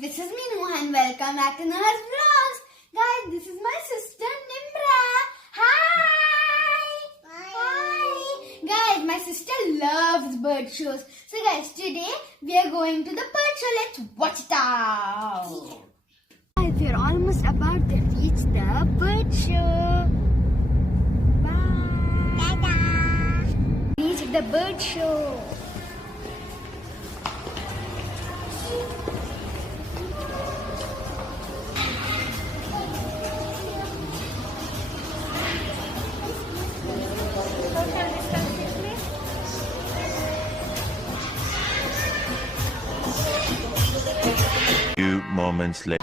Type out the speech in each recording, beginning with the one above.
this is me Nuhaa and welcome back to Nuhaa's vlogs. Guys, this is my sister Nimra. Hi! Hi! Guys, my sister loves bird shows. So guys, today we are going to the bird show. Let's watch it out. Guys, we are almost about to reach the bird show. Bye! Ta-da! Reach the bird show. Few moments later.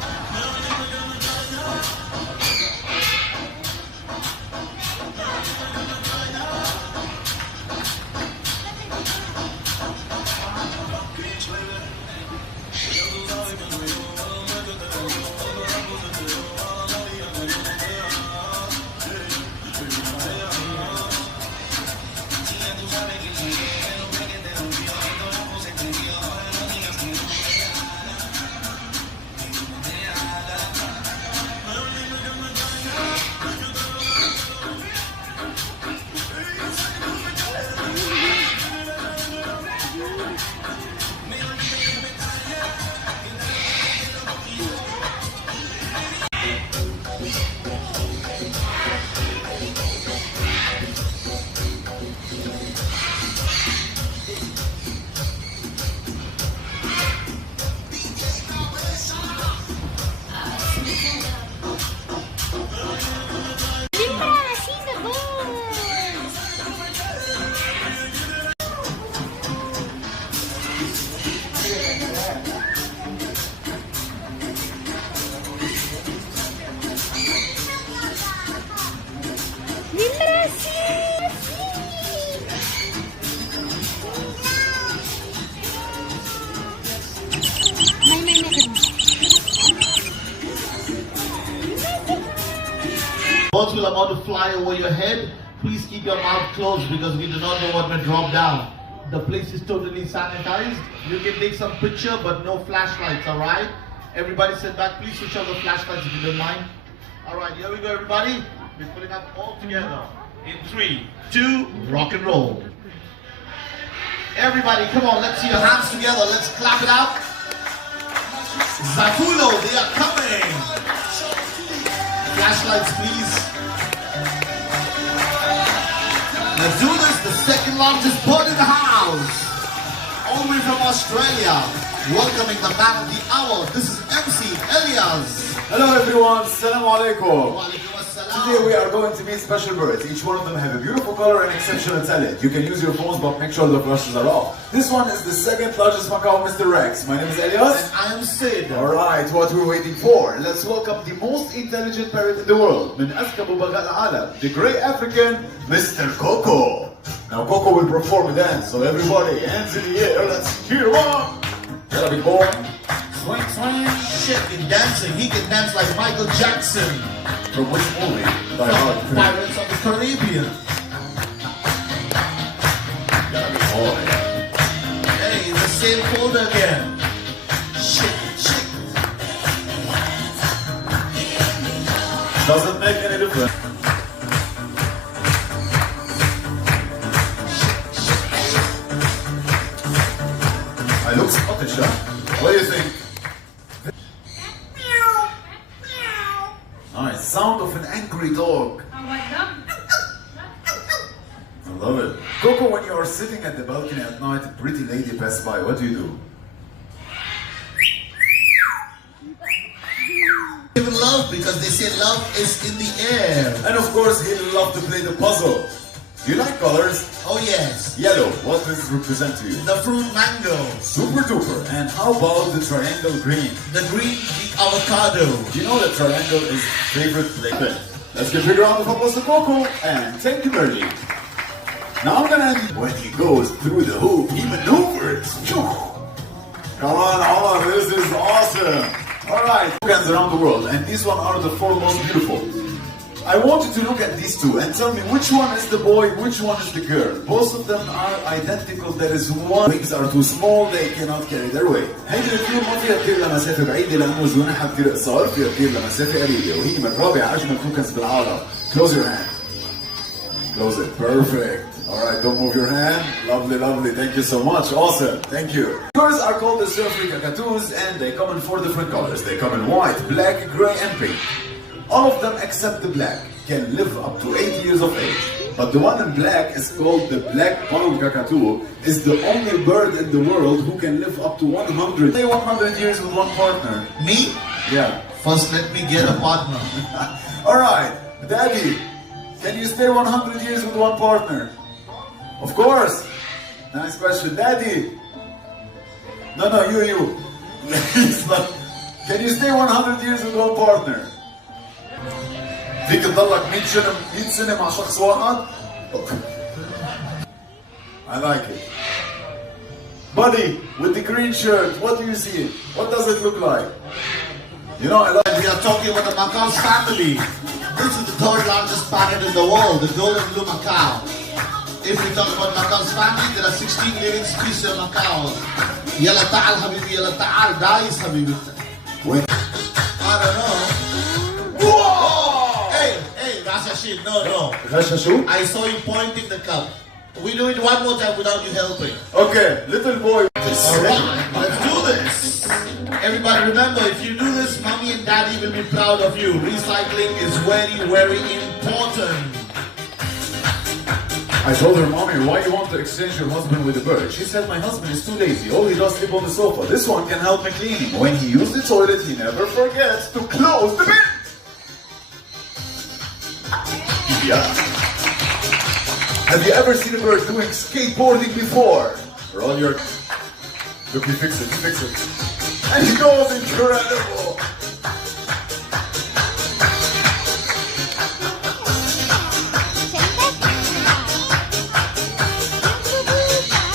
Birds will about to fly over your head. Please keep your mouth closed because we do not know what may drop down. The place is totally sanitized. You can take some picture but no flashlights, alright? Everybody sit back. Please switch off the flashlights if you don't mind. Alright, here we go everybody. We're putting up all together. In 3, 2, rock and roll. Everybody, come on, let's see your hands together. Let's clap it out. Zafulo, they are coming. Flashlights, please. Let's do this. The second largest bird in the house. All the way from Australia. Welcoming the man of the hour. This is MC Elias. Hello everyone, Assalamu alaikum. Walaikum assalam. Today we are going to meet special birds. Each one of them have a beautiful color and exceptional talent. You can use your phones but make sure the flashes are off. This one is the second largest macaw, Mr. Rex. My name is Elias. And I am Sid. Alright, what we're waiting for. Let's welcome the most intelligent parrot in the world. من أذكى ببغاء العالم. The great African, Mr. Coco. Now Coco will perform a dance, so everybody, hands in the air, let's hear one. Gotta be boy. Swing, swing, shaking, dancing. He can dance like Michael Jackson. From which movie? Die Hard. Pirates of the Caribbean. Gotta be boy. Hey, the same folder again. Shake, shake. Doesn't make any difference. I look Scottish, huh? What do you think? Nice, sound of an angry dog. I love it. Coco, when you are sitting at the balcony at night, a pretty lady passes by, what do you do? Give love because they say love is in the air. And of course, he loves to play the puzzle. Do you like colors? Oh yes. Yellow, what does it represent to you? The fruit mango. Super duper. And how about the triangle green? The green, the avocado. You know that triangle is favorite play. Let's give a big round of applause to Coco and thank you, Merly. Now I'm gonna when he goes through the hoop, he maneuvers. Come on, this is awesome. Alright, toucans around the world, and these one are the 4 most beautiful. I want you to look at these two and tell me which one is the boy, which one is the girl. Both of them are identical. There is one. Wings are too small, they cannot carry their weight. هيدي الطيور ما فيها تطير لمسافة بعيدة لأنه جناحها كثير قصار، فيها تطير لمسافة قريبة وهي من رابع أجمل كوكنز بالعالم. Close your hand. Close it. Perfect. Alright, don't move your hand. Lovely, lovely. Thank you so much. Awesome. Thank you. Birds are called the surfing cockatoos and they come in 4 different colors. They come in white, black, gray, and pink. All of them except the black can live up to 8 years of age. But the one in black is called the black pond cockatoo, is the only bird in the world who can live up to 100. Stay 100 years with one partner. Me? Yeah. First, let me get a partner. Alright, Daddy, can you stay 100 years with one partner? Of course. Nice question. Daddy. No, you. Can you stay 100 years with one partner? فيك تضلك 100 سنة مع شخص واحد؟ I like it. Buddy, with the green shirt, what do you see? What does it look like? You know, I like. We are talking about the macaws family. This is the 3rd largest parrot in the world, the golden blue macaw. If we talk about macaws family, there are 16 living species of macaws. Yalla ta'al habibi, yalla ta'al, dice habibi. Wait. I don't know. Whoa! Hey, Rashashid, no. Rashashu? I saw you pointing the cup. We do it one more time without you helping. Okay, little boy. Alright, let's do this. Everybody remember, if you do this, mommy and daddy will be proud of you. Recycling is very, very important. I told her, Mommy, why you want to exchange your husband with a bird? She said, my husband is too lazy. All he does sleep on the sofa. This one can help me cleaning. When he uses the toilet, he never forgets to close the bin. Yeah. Have you ever seen a bird doing skateboarding before? Roll your... Look, he fixed it. And he goes incredible.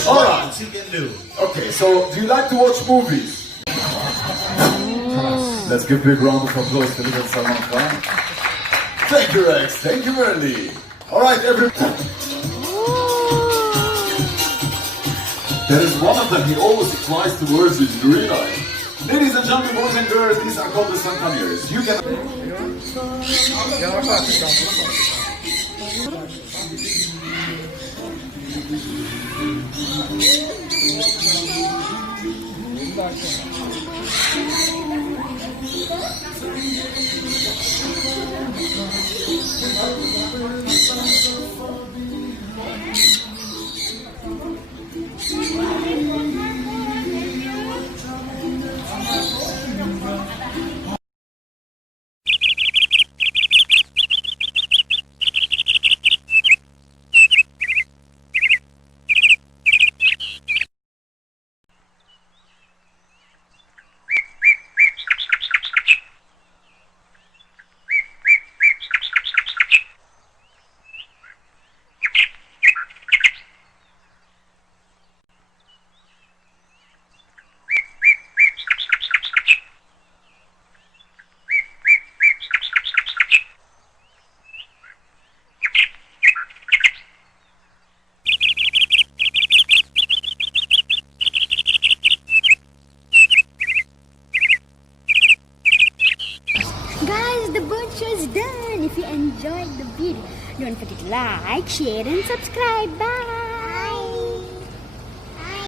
Alright. He can do. Okay, so do you like to watch movies? Let's give a big round of applause to little Salman Khan. Thank you, Rex. Thank you, Merly. Alright, everyone. There is one of them, he always flies towards you, do you realize? Ladies and gentlemen, boys and girls, these are called the sun conures. You can... Guys, the bird show is done. If you enjoyed the video, don't forget to like, share and subscribe. Bye.